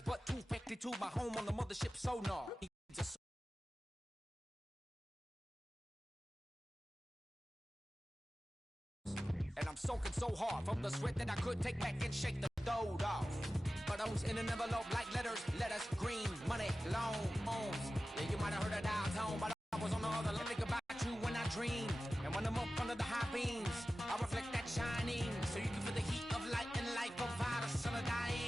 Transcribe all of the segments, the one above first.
letters, but 252, my home on the mothership sonar. And I'm soaking so hard from the sweat that I could take back and shake the dough off. But those in an envelope like letters, lettuce, green, money, loans. Yeah, you might have heard a dial tone, but I was on the other line. Think about you when I dream. And when I'm up under the high beams, I reflect that shining. So you can feel the heat of light and life provide a son of Diane.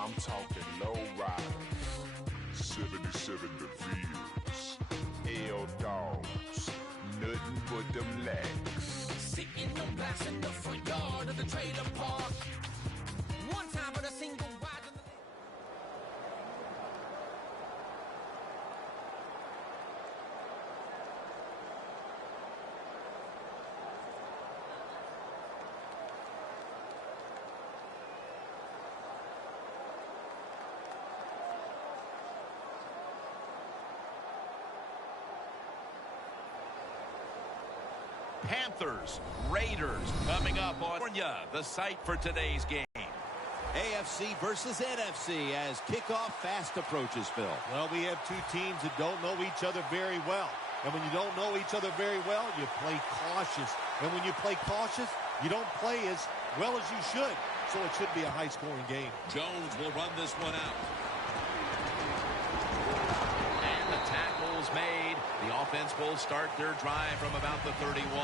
I'm talking low riders, 77 DeVille's, L dogs, nothing but them legs. Sitting on blocks in the front yard of the trailer park. One time for the single wide. Panthers, Raiders coming up on California, the site for today's game. AFC versus NFC as kickoff fast approaches, Phil. Well, we have two teams that don't know each other very well. And when you don't know each other very well, you play cautious. And when you play cautious, you don't play as well as you should. So it should be a high-scoring game. Jones will run this one out. And the tackle's made. The offense will start their drive from about the 31.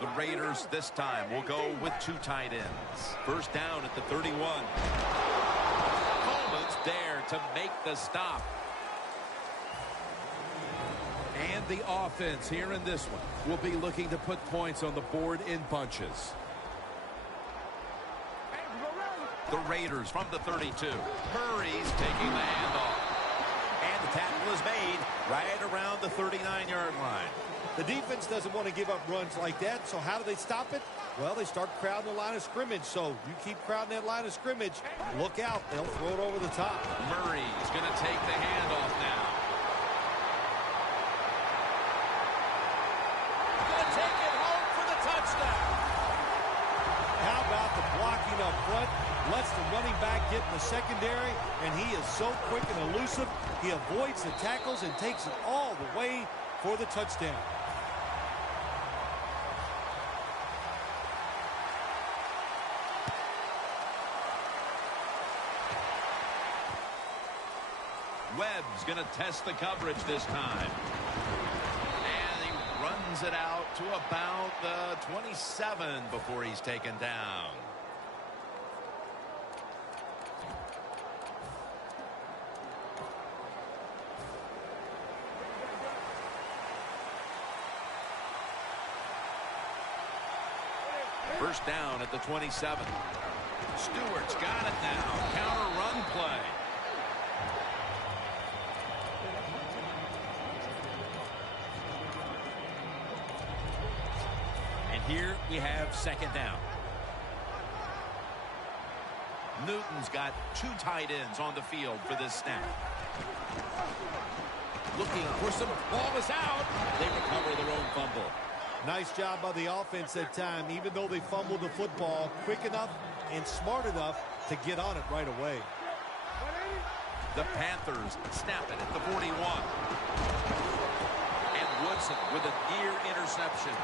The Raiders this time will go with two tight ends. First down at the 31. Coleman's there to make the stop. And the offense here in this one will be looking to put points on the board in bunches. The Raiders from the 32. Murray's taking the handoff. And the tackle is made right around the 39-yard line. The defense doesn't want to give up runs like that, so how do they stop it? Well, they start crowding the line of scrimmage, so you keep crowding that line of scrimmage, look out, they'll throw it over the top. Murray's going to take the handoff now. Going to take it home for the touchdown. How about the blocking up front? Lets the running back get in the secondary, and he is so quick and elusive, he avoids the tackles and takes it all the way for the touchdown. Webb's going to test the coverage this time. And he runs it out to about the 27 before he's taken down. First down at the 27. Stewart's got it now. Counter run play. Here we have second down. Newton's got two tight ends on the field for this snap. Looking for some, ball is out. They recover their own fumble. Nice job by the offense that time, even though they fumbled the football quick enough and smart enough to get on it right away. The Panthers snap it at the 41. And Woodson with a near interception.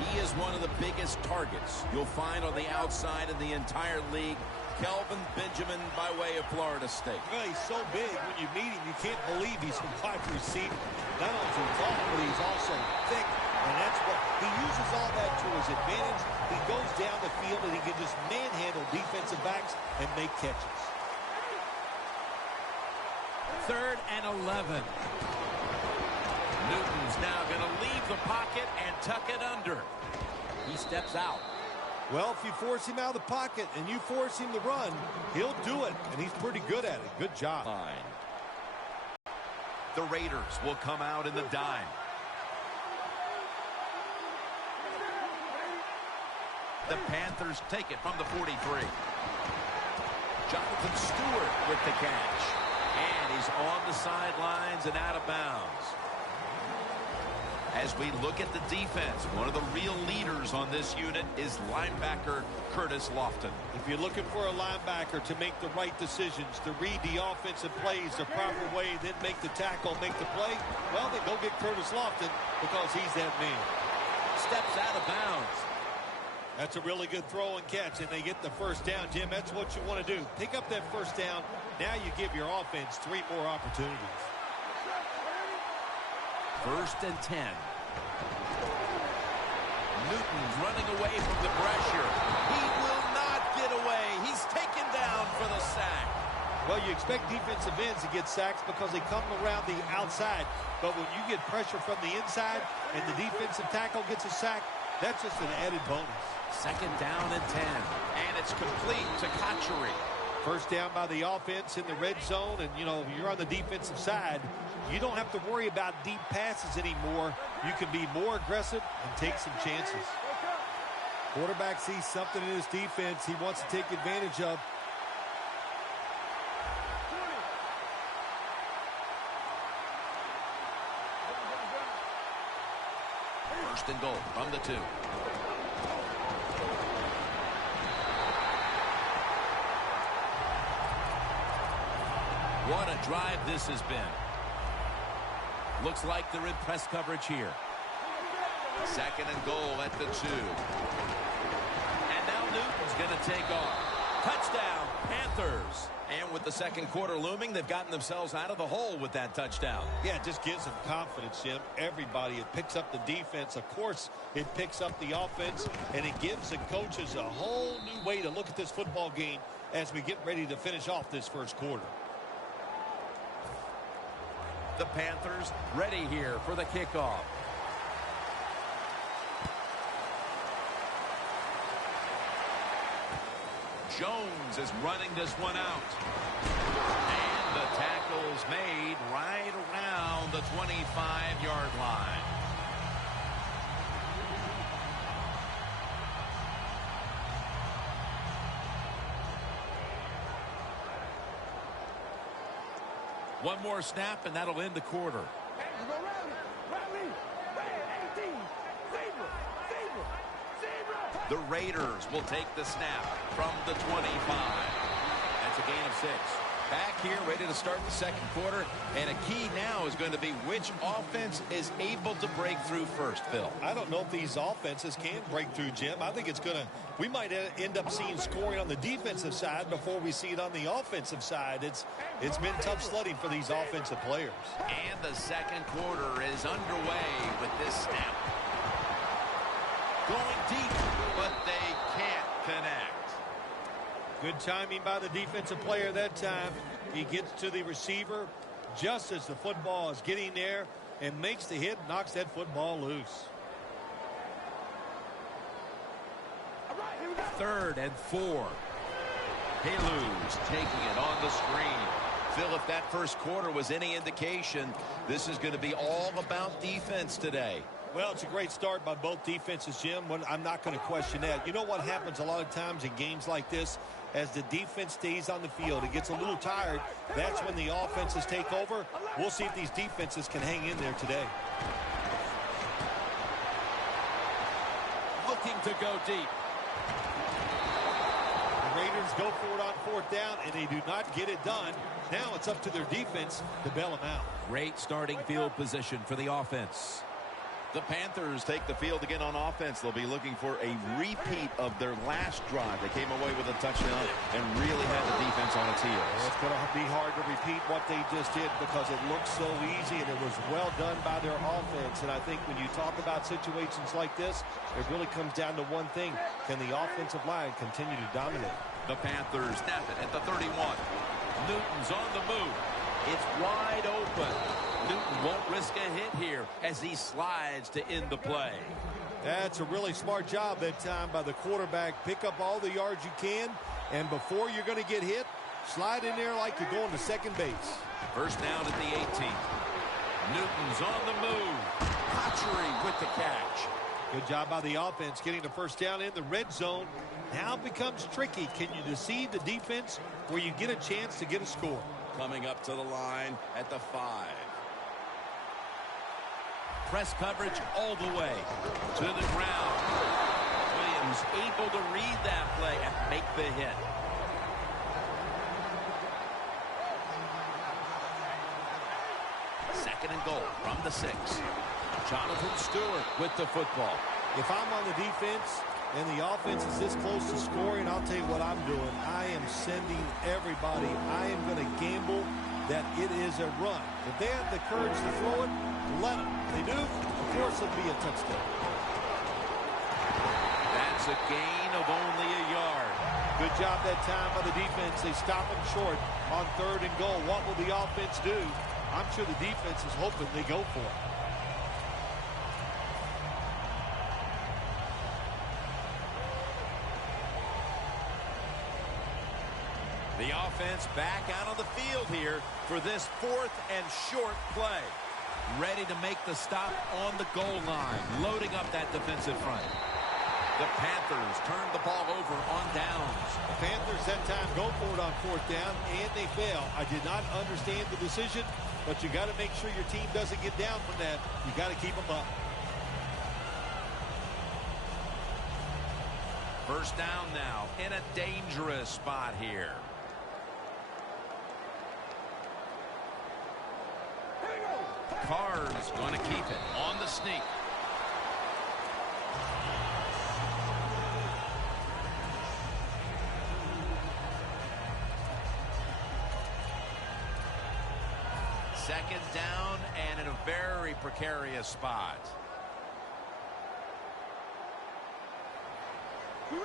He is one of the biggest targets you'll find on the outside in the entire league. Kelvin Benjamin by way of Florida State. Well, he's so big, when you meet him, you can't believe he's a wide receiver. Not only is he tall, but he's also thick, and that's what he uses all that to his advantage. He goes down the field, and he can just manhandle defensive backs and make catches. 3rd and 11. Newton's now going to leave the pocket and tuck it under. He steps out. Well, if you force him out of the pocket and you force him to run, he'll do it, and he's pretty good at it. Good job. Fine. The Raiders will come out in the dime. The Panthers take it from the 43. Jonathan Stewart with the catch. And he's on the sidelines and out of bounds. As we look at the defense, one of the real leaders on this unit is linebacker Curtis Lofton. If you're looking for a linebacker to make the right decisions, to read the offensive plays the proper way, then make the tackle, make the play, well, then go get Curtis Lofton because he's that man. Steps out of bounds. That's a really good throw and catch, and they get the first down. Jim, that's what you want to do. Pick up that first down. Now you give your offense 3 more opportunities. 1st and 10. Newton's running away from the pressure. He will not get away. He's taken down for the sack. Well, you expect defensive ends to get sacks because they come around the outside. But when you get pressure from the inside and the defensive tackle gets a sack, that's just an added bonus. 2nd down and 10. And it's complete to Cotchery. First down by the offense in the red zone, and, you know, you're on the defensive side. You don't have to worry about deep passes anymore. You can be more aggressive and take some chances. Quarterback sees something in his defense he wants to take advantage of. First and goal from the 2. What a drive this has been. Looks like they're in press coverage here. 2nd and goal at the 2. And now Newton's going to take off. Touchdown, Panthers. And with the 2nd quarter looming, they've gotten themselves out of the hole with that touchdown. Yeah, it just gives them confidence, Jim. Everybody, it picks up the defense. Of course, it picks up the offense, and it gives the coaches a whole new way to look at this football game as we get ready to finish off this first quarter. The Panthers ready here for the kickoff. Jones is running this one out. And the tackle's made right around the 25-yard line. One more snap, and that'll end the quarter. The Raiders will take the snap from the 25. That's a gain of 6. Back here, ready to start the 2nd quarter. And a key now is going to be which offense is able to break through first, Phil. I don't know if these offenses can break through, Jim. I think it's going to, we might end up seeing scoring on the defensive side before we see it on the offensive side. It's been tough sledding for these offensive players. And the 2nd quarter is underway with this snap. Going deep, but they can't connect. Good timing by the defensive player that time. He gets to the receiver just as the football is getting there and makes the hit, knocks that football loose. 3rd and 4. Halu's taking it on the screen. Phil, if that first quarter was any indication, this is going to be all about defense today. Well, it's a great start by both defenses, Jim. I'm not going to question that. You know what happens a lot of times in games like this? As the defense stays on the field, it gets a little tired. That's when the offenses take over. We'll see if these defenses can hang in there today. Looking to go deep. The Raiders go for it on 4th down, and they do not get it done. Now it's up to their defense to bail them out. Great starting field position for the offense. The Panthers take the field again on offense. They'll be looking for a repeat of their last drive. They came away with a touchdown and really had the defense on its heels. It's going to be hard to repeat what they just did because it looked so easy and it was well done by their offense. And I think when you talk about situations like this, it really comes down to one thing. Can the offensive line continue to dominate? The Panthers snap it at the 31. Newton's on the move. It's wide open. Newton won't risk a hit here as he slides to end the play. That's a really smart job that time by the quarterback. Pick up all the yards you can, and before you're going to get hit, slide in there like you're going to second base. First down at the 18th. Newton's on the move. Hatchery with the catch. Good job by the offense getting the first down in the red zone. Now it becomes tricky. Can you deceive the defense where you get a chance to get a score? Coming up to the line at the 5. Press coverage all the way to the ground. Williams able to read that play and make the hit. Second and goal from the 6. Jonathan Stewart with the football. If I'm on the defense and the offense is this close to scoring, I'll tell you what I'm doing. I am sending everybody. I am going to gamble that it is a run. If they have the courage to throw it, let them. If they do, of course it'll be a touchdown. That's a gain of only a yard. Good job that time by the defense. They stop them short on 3rd and goal. What will the offense do? I'm sure the defense is hoping they go for it. The offense back out on the field here for this 4th and short play. Ready to make the stop on the goal line, loading up that defensive front. The Panthers turn the ball over on downs. The Panthers that time go for it on 4th down, and they fail. I did not understand the decision, but you got to make sure your team doesn't get down from that. You got to keep them up. First down now in a dangerous spot here. Carr's going to keep it on the sneak. Second down and in a very precarious spot.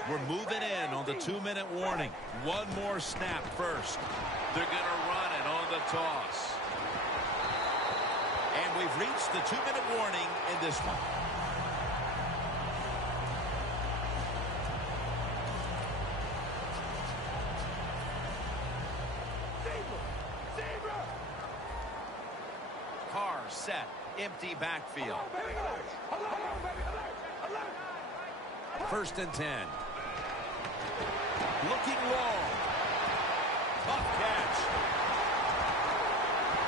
We're moving in on the 2-minute warning. One more snap first. They're going to run it on the toss. And we've reached the 2-minute warning in this one. Carr set. Empty backfield. First and 10. Looking long. Tough catch.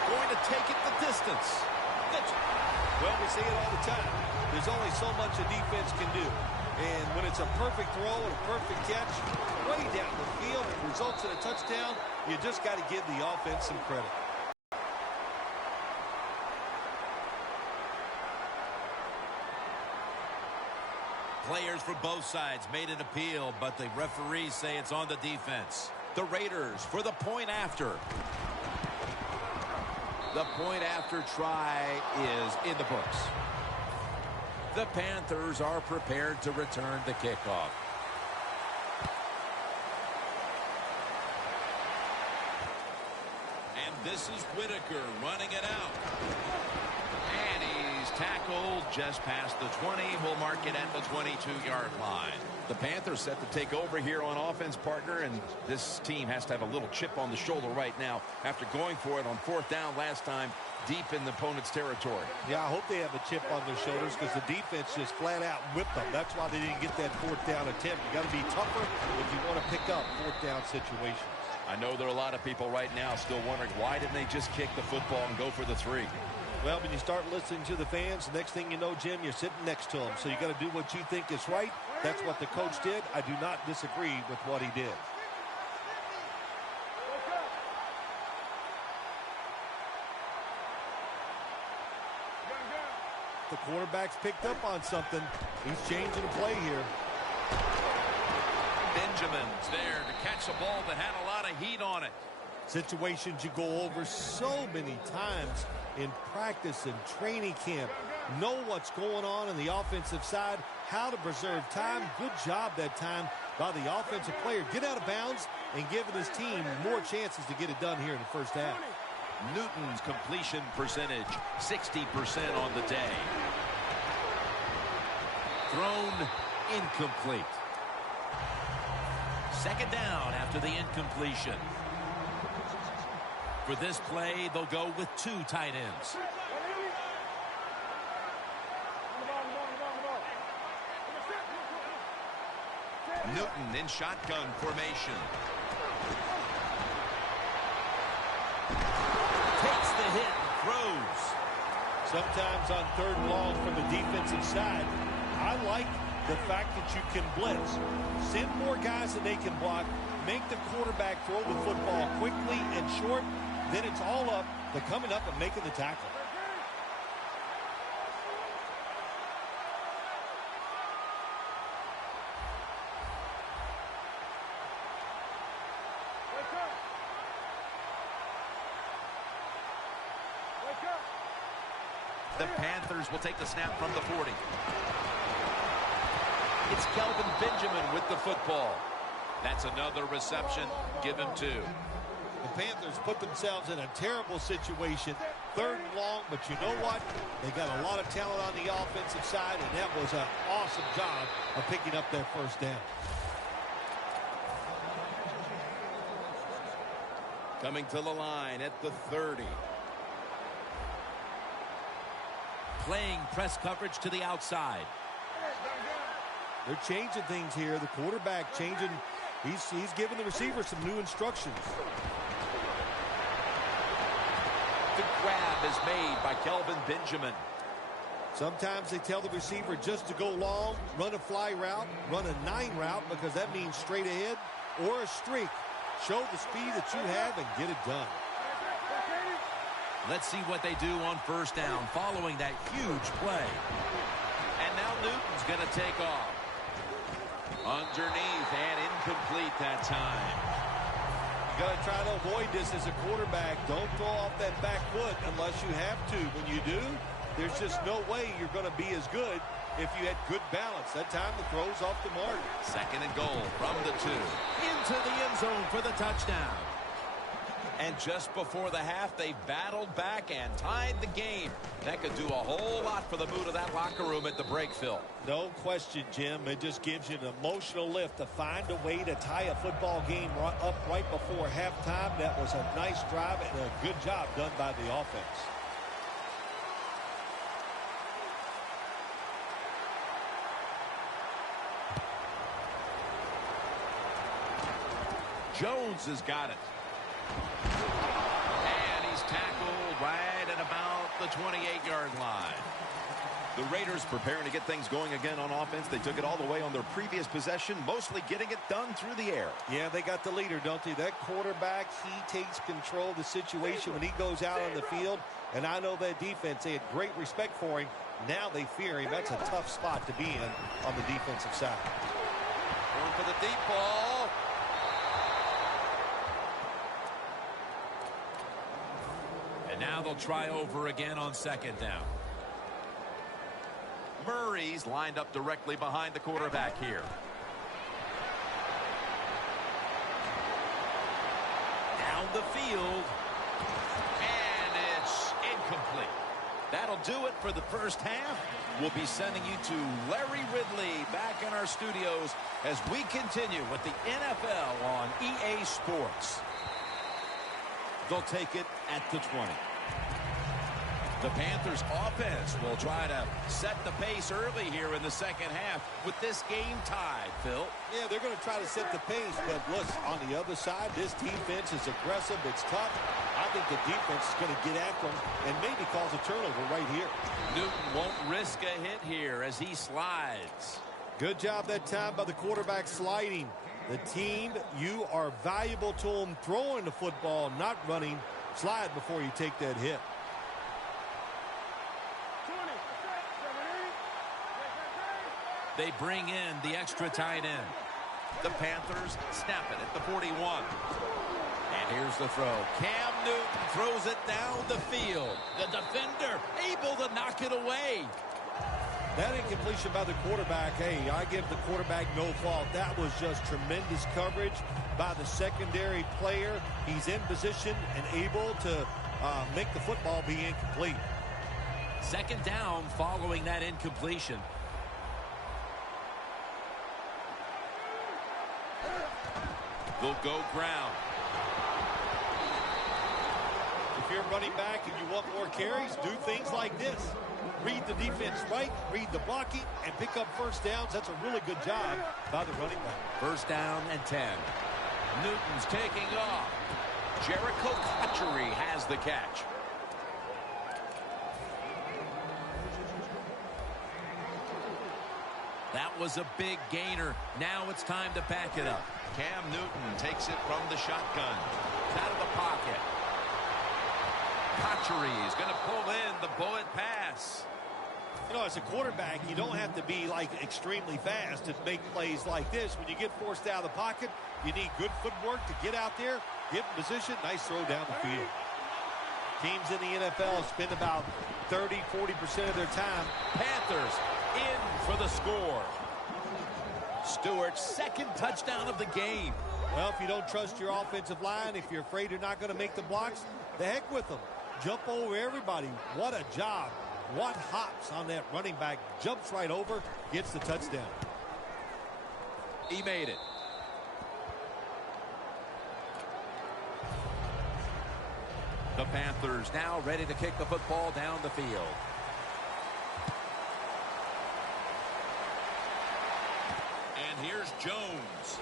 Going to take it the distance. Well, we see it all the time. There's only so much a defense can do. And when it's a perfect throw and a perfect catch, way down the field, and results in a touchdown, you just got to give the offense some credit. Players for both sides made an appeal, but the referees say it's on the defense. The Raiders for the point after. The point after try is in the books. The Panthers are prepared to return the kickoff. And this is Whitaker running it out. And he's tackled just past the 20. We'll mark it at the 22-yard line. The Panthers set to take over here on offense, partner, and this team has to have a little chip on the shoulder right now after going for it on 4th down last time deep in the opponent's territory. Yeah, I hope they have a chip on their shoulders because the defense just flat out whipped them. That's why they didn't get that 4th down attempt. You got to be tougher if you want to pick up 4th down situations. I know there are a lot of people right now still wondering why didn't they just kick the football and go for the 3? Well, when you start listening to the fans, the next thing you know, Jim, you're sitting next to them. So you got to do what you think is right. That's what the coach did. I do not disagree with what he did. The quarterback's picked up on something. He's changing the play here. Benjamin's there to catch a ball that had a lot of heat on it. Situations you go over so many times in practice and training camp. Know what's going on the offensive side, how to preserve time. Good job that time by the offensive player. Get out of bounds and giving his team more chances to get it done here in the first half. Newton's completion percentage, 60% on the day. Thrown incomplete. Second down after the incompletion. For this play, they'll go with 2 tight ends. Newton in shotgun formation. Takes the hit, throws. Sometimes on 3rd and long from the defensive side, I like the fact that you can blitz. Send more guys that they can block. Make the quarterback throw the football quickly and short. Then it's all up to coming up and making the tackle. The Panthers will take the snap from the 40. It's Kelvin Benjamin with the football. That's another reception. Give him 2. The Panthers put themselves in a terrible situation. 3rd and long, but you know what? They got a lot of talent on the offensive side, and that was an awesome job of picking up their 1st down. Coming to the line at the 30. Playing press coverage to the outside. They're changing things here. The quarterback changing. He's giving the receiver some new instructions. The grab is made by Kelvin Benjamin. Sometimes they tell the receiver just to go long, run a fly route, run a 9 route, because that means straight ahead, or a streak. Show the speed that you have and get it done. Let's see what they do on 1st down following that huge play. And now Newton's going to take off. Underneath and incomplete that time. You got to try to avoid this as a quarterback. Don't throw off that back foot unless you have to. When you do, there's just no way you're going to be as good if you had good balance. That time the throw's off the mark. 2nd and goal from the 2. Into the end zone for the touchdown. And just before the half, they battled back and tied the game. That could do a whole lot for the mood of that locker room at the break, Phil. No question, Jim. It just gives you an emotional lift to find a way to tie a football game up right before halftime. That was a nice drive and a good job done by the offense. Jones has got it. And he's tackled right at about the 28-yard line. The Raiders preparing to get things going again on offense. They took it all the way on their previous possession, mostly getting it done through the air. Yeah, they got the leader, don't they? That quarterback, he takes control of the situation when he goes out on the field. And I know that defense, they had great respect for him. Now they fear him. That's a tough spot to be in on the defensive side. Going for the deep ball. And now they'll try over again on 2nd down. Murray's lined up directly behind the quarterback here. Down the field. And it's incomplete. That'll do it for the 1st half. We'll be sending you to Larry Ridley back in our studios as we continue with the NFL on EA Sports. They'll take it at the 20. The Panthers offense will try to set the pace early here in the 2nd half with this game tied, Phil. Yeah, they're going to try to set the pace, but look, on the other side, this defense is aggressive. It's tough. I think the defense is going to get after them and maybe cause a turnover right here. Newton won't risk a hit here as he slides. Good job that time by the quarterback sliding. The team, you are valuable to them throwing the football, not running. Slide before you take that hit. They bring in the extra tight end. The Panthers snap it at the 41. And here's the throw. Cam Newton throws it down the field. The defender able to knock it away. That incompletion by the quarterback, hey, I give the quarterback no fault. That was just tremendous coverage by the secondary player. He's in position and able to make the football be incomplete. 2nd down following that incompletion. They'll go ground. If you're running back and you want more carries, do things like this. Read the defense right, read the blocking, and pick up first downs. That's a really good job by the running back. First down and 10. Newton's taking off. Jericho Cotchery has the catch. That was a big gainer. Now it's time to back it up. Cam Newton takes it from the shotgun. Out of the pocket. Cotchery is going to pull in the bullet pass. You know, as a quarterback, you don't have to be like extremely fast to make plays like this. When you get forced out of the pocket, you need good footwork to get out there, get in position, nice throw down the field. Teams in the NFL spend about 30-40% of their time. Panthers in for the score. Stewart's second touchdown of the game. Well, if you don't trust your offensive line, if you're afraid you're not going to make the blocks, the heck with them. Jump over everybody. What a job. What hops on that running back. Jumps right over, gets the touchdown. He made it. The Panthers now ready to kick the football down the field. And here's Jones.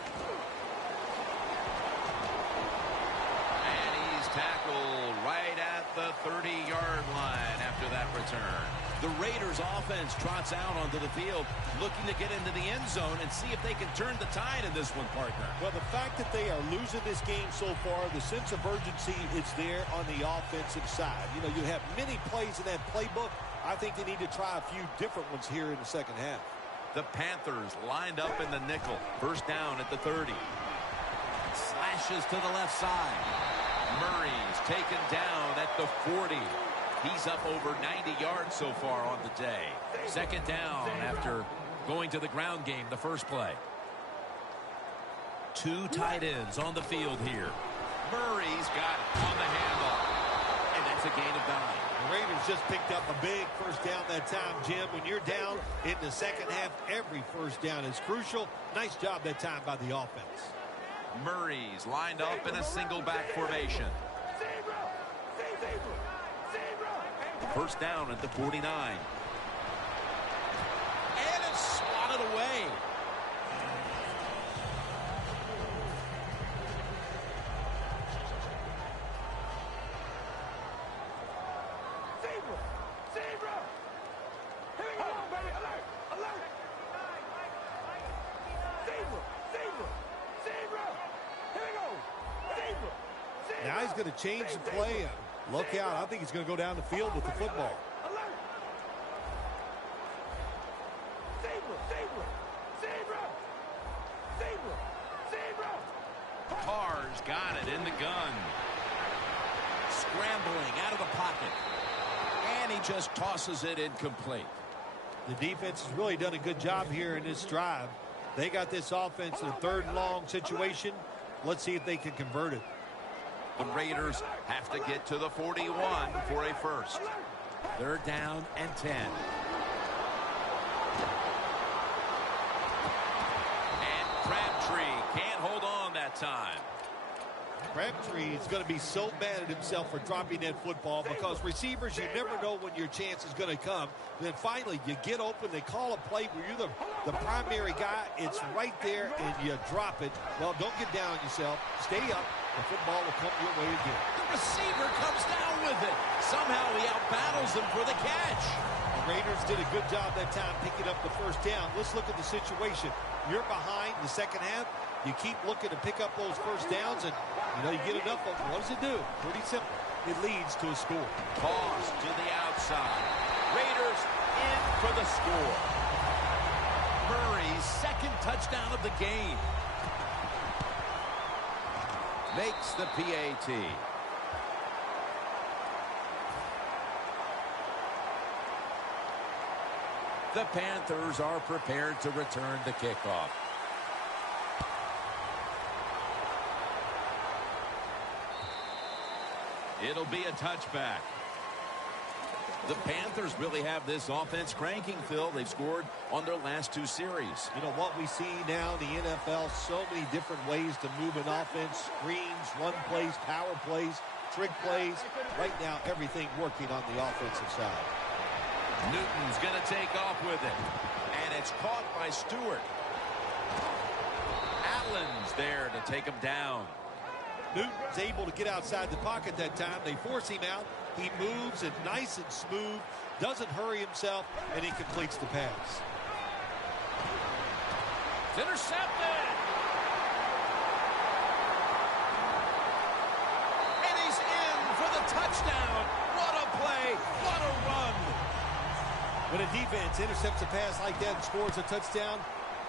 And he's tackled right at the 30-yard line after that return. The Raiders offense trots out onto the field, looking to get into the end zone and see if they can turn the tide in this one, partner. Well, the fact that they are losing this game so far, the sense of urgency is there on the offensive side. You know, you have many plays in that playbook. I think they need to try a few different ones here in the second half. The Panthers lined up in the nickel. First down at the 30. Slashes to the left side. Murray's taken down at the 40. He's up over 90 yards so far on the day. Second down after going to the ground game the first play. Two tight ends on the field here. Murray's got on the handoff. And that's a gain of 9. The Raiders just picked up a big first down that time, Jim. When you're down in the second half, every first down is crucial. Nice job that time by the offense. Murray's lined up in a single back formation. First down at the 49. And it's swatted away. Now he's going to change the play. And look out. I think he's going to go down the field with the football. Carr's got it in the gun. Scrambling out of the pocket. And he just tosses it incomplete. The defense has really done a good job here in this drive. They got this offense in a third and long situation. Let's see if they can convert it. The Raiders have to get to the 41 for a first. They're down and 10. And Crabtree can't hold on that time. Crabtree is going to be so mad at himself for dropping that football because receivers, you never know when your chance is going to come. Then finally, you get open, they call a play where you're the primary guy. It's right there, and you drop it. Well, don't get down on yourself. Stay up. The football will come your way again. The receiver comes down with it. Somehow he outbattles him for the catch. The Raiders did a good job that time picking up the first down. Let's look at the situation. You're behind the second half. You keep looking to pick up those first downs, and you get enough of them. What does it do? Pretty simple. It leads to a score. Toss to the outside. Raiders in for the score. Murray's second touchdown of the game. Makes the PAT. The Panthers are prepared to return the kickoff. It'll be a touchback. The Panthers really have this offense cranking, Phil. They've scored on their last 2 series. You know what we see now in the NFL, so many different ways to move an offense. Screens, run plays, power plays, trick plays. Right now, everything working on the offensive side. Newton's going to take off with it. And it's caught by Stewart. Allen's there to take him down. Newton's able to get outside the pocket that time. They force him out. He moves it nice and smooth, doesn't hurry himself, and he completes the pass. It's intercepted. And he's in for the touchdown. What a play. What a run. When a defense intercepts a pass like that and scores a touchdown,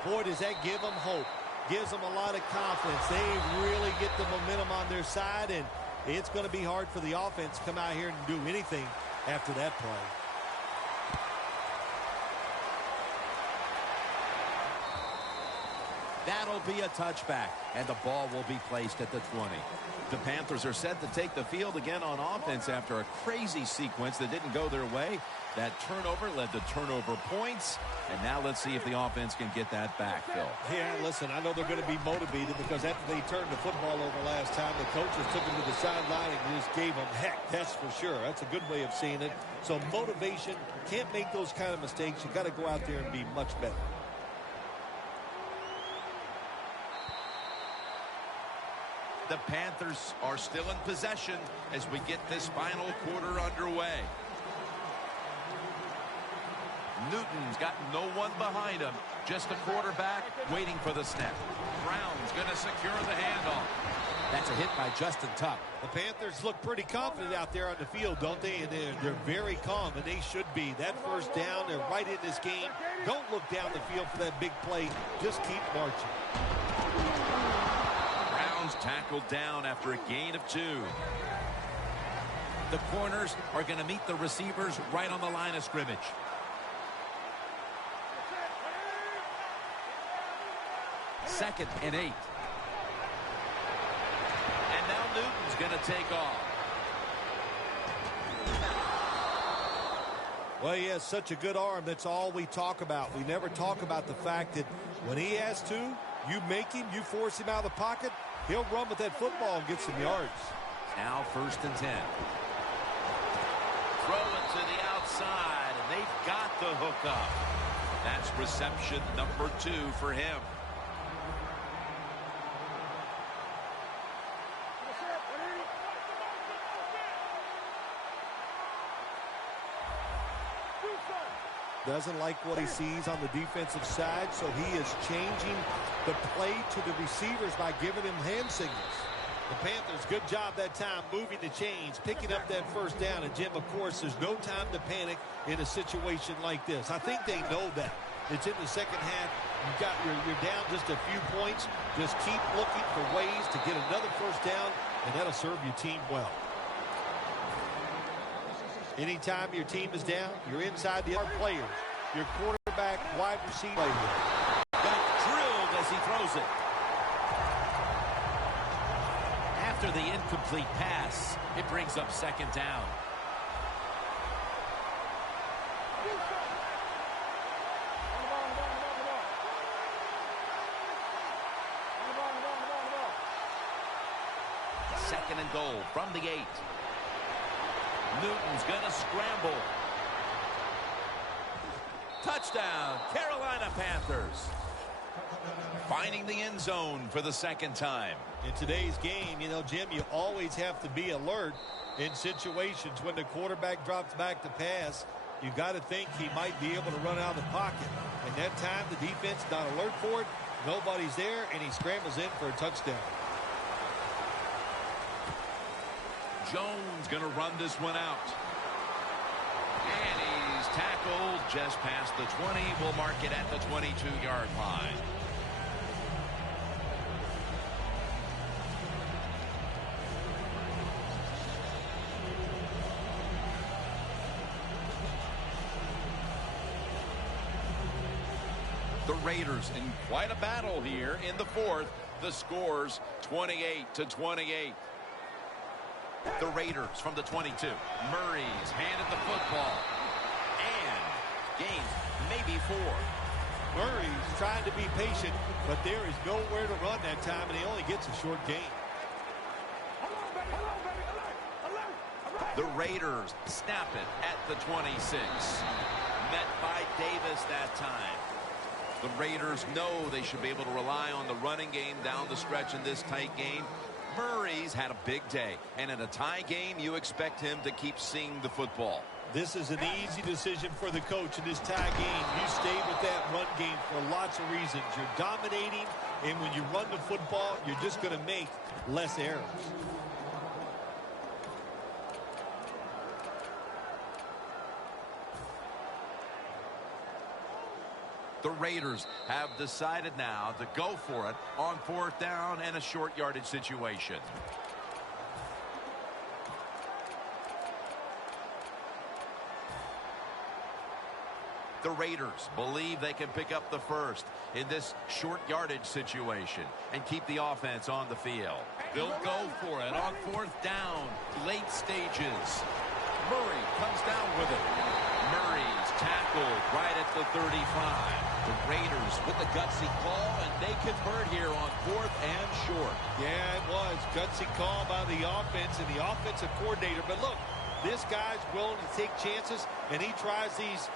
boy, does that give them hope. Gives them a lot of confidence. They really get the momentum on their side, and it's going to be hard for the offense to come out here and do anything after that play. That'll be a touchback, and the ball will be placed at the 20. The Panthers are set to take the field again on offense after a crazy sequence that didn't go their way. That turnover led to turnover points, and now let's see if the offense can get that back, Phil. Yeah, listen, I know they're going to be motivated because after they turned the football over last time, the coaches took them to the sideline and just gave them heck, that's for sure. That's a good way of seeing it. So motivation, can't make those kind of mistakes. You got to go out there and be much better. The Panthers are still in possession as we get this final quarter underway. Newton's got no one behind him, just a quarterback waiting for the snap. Brown's going to secure the handoff. That's a hit by Justin Tuck. The Panthers look pretty confident out there on the field, don't they? And they're very calm, and they should be. That first down, they're right in this game. Don't look down the field for that big play. Just keep marching. Brown's tackled down after a gain of 2. The corners are going to meet the receivers right on the line of scrimmage. Second and 8. And now Newton's going to take off. Well, he has such a good arm. That's all we talk about. We never talk about the fact that when he has to, you make him, you force him out of the pocket, he'll run with that football and get some yards. Now 1st and 10. Throw it to the outside, and they've got the hook up. That's reception number 2 for him. Doesn't like what he sees on the defensive side, so he is changing the play to the receivers by giving him hand signals. The Panthers, good job that time moving the chains, picking up that first down. And, Jim, of course, there's no time to panic in a situation like this. I think they know that. It's in the second half. You're down just a few points. Just keep looking for ways to get another first down, and that'll serve your team well. Anytime your team is down, you're inside the other players. Your quarterback, wide receiver. Got drilled as he throws it. After the incomplete pass, it brings up 2nd down. Second and goal from the 8. Newton's going to scramble. Touchdown, Carolina Panthers. Finding the end zone for the 2nd time. In today's game, you know, Jim, you always have to be alert in situations when the quarterback drops back to pass. You got to think he might be able to run out of the pocket. And that time, the defense not alert for it. Nobody's there, and he scrambles in for a touchdown. Jones going to run this one out. And he's tackled just past the 20. We'll mark it at the 22-yard line. The Raiders in quite a battle here in the 4th. The score's 28-28. The Raiders from the 22. Murray's handed the football. And gains maybe 4. Murray's trying to be patient, but there is nowhere to run that time, and he only gets a short gain. The Raiders snap it at the 26. Met by Davis that time. The Raiders know they should be able to rely on the running game down the stretch in this tight game. Murray's had a big day, and in a tie game, you expect him to keep seeing the football. This is an easy decision for the coach in this tie game. You stay with that run game for lots of reasons. You're dominating, and when you run the football, you're just going to make less errors. The Raiders have decided now to go for it on 4th down and a short yardage situation. The Raiders believe they can pick up the first in this short yardage situation and keep the offense on the field. They'll go for it on 4th down, late stages. Murray comes down with it. Murray's tackled right at the 35. The Raiders with the gutsy call, and they convert here on 4th and short. Yeah, it was. Gutsy call by the offense and the offensive coordinator. But look, this guy's willing to take chances, and he tries these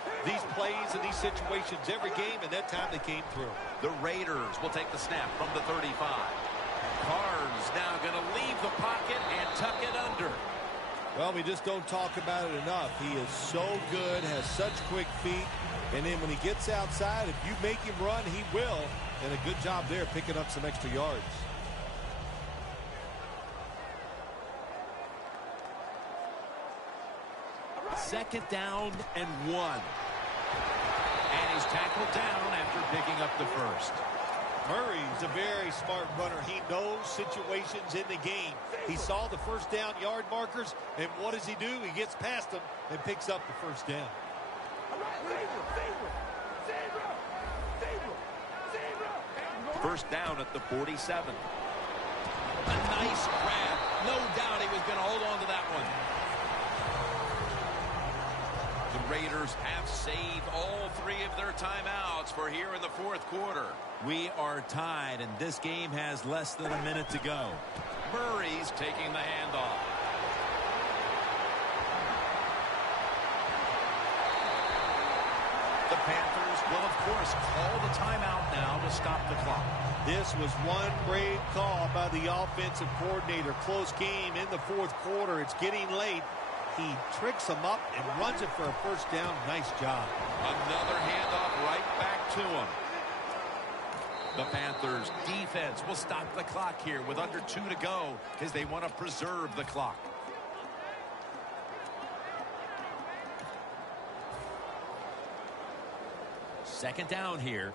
plays and these situations every game, and that time they came through. The Raiders will take the snap from the 35. Carr's now going to leave the pocket and tuck it under. Well, we just don't talk about it enough. He is so good, has such quick feet, and then when he gets outside, if you make him run, he will. And a good job there picking up some extra yards. Second down and 1. And he's tackled down after picking up the first. Murray's a very smart runner. He knows situations in the game. He saw the first down yard markers, and what does he do? He gets past them and picks up the first down. First down at the 47. A nice grab. No doubt he was going to hold on to that one. The Raiders have saved all 3 of their timeouts for here in the 4th quarter. We are tied, and this game has less than a minute to go. Murray's taking the handoff. The Panthers will, of course, call the timeout now to stop the clock. This was one great call by the offensive coordinator. Close game in the 4th quarter. It's getting late. He tricks him up and runs it for a first down. Nice job. Another handoff right back to him. The Panthers defense will stop the clock here with under 2 to go as they want to preserve the clock. Second down here.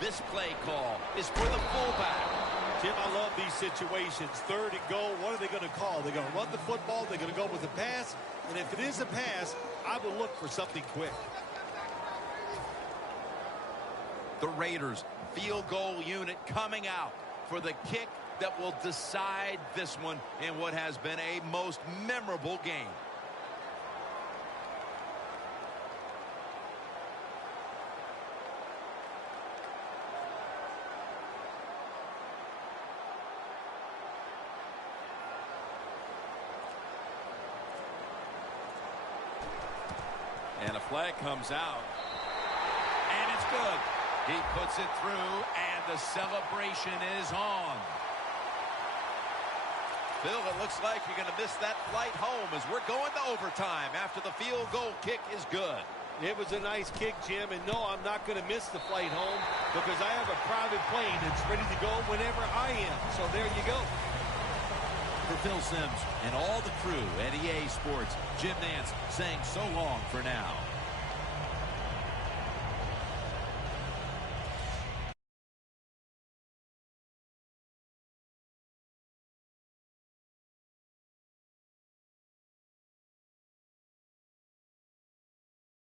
This play call is for the fullback. Jim, I love these situations. 3rd and goal. What are they going to call? They're going to run the football. They're going to go with a pass. And if it is a pass, I will look for something quick. The Raiders field goal unit coming out for the kick that will decide this one in what has been a most memorable game. And a flag comes out. And it's good. He puts it through, and the celebration is on. Bill, it looks like you're going to miss that flight home as we're going to overtime after the field goal kick is good. It was a nice kick, Jim, and no, I'm not going to miss the flight home because I have a private plane that's ready to go whenever I am. So there you go. For Phil Simms and all the crew at EA Sports, Jim Nantz saying so long for now.